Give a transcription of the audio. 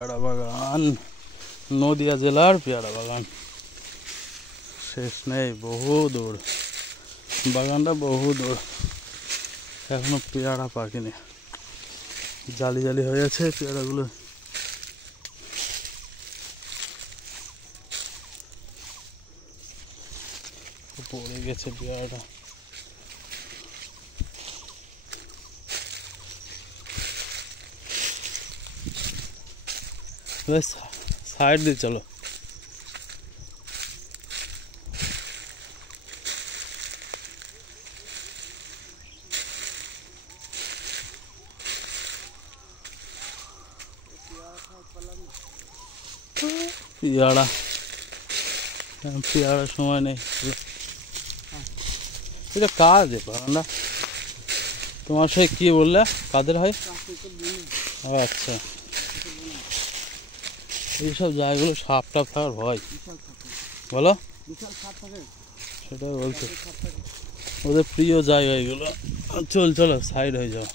পেয়ারা বাগান, নদিয়া জেলার পেয়ারা বাগান শেষ নেই, বহু দূর বাগানটা, বহু দূর। এখনো পেয়ারা পাকেনি, জালি জালি হয়ে আছে পেয়ারাগুলো। পড়ে গেছে পেয়ারাটা। साइड दे चलो। पियाड़ा पियाड़ा समय नहीं এটা কাজ বাগানটা তোমার সাথে কি বললে কাদের হয়? আচ্ছা, এইসব জায়গাগুলো সাপ টাপ থাকার ভয়, বলো সেটাই বলছো, ওদের প্রিয় জায়গা এগুলো। চল চলো সাইড হয়ে যাও।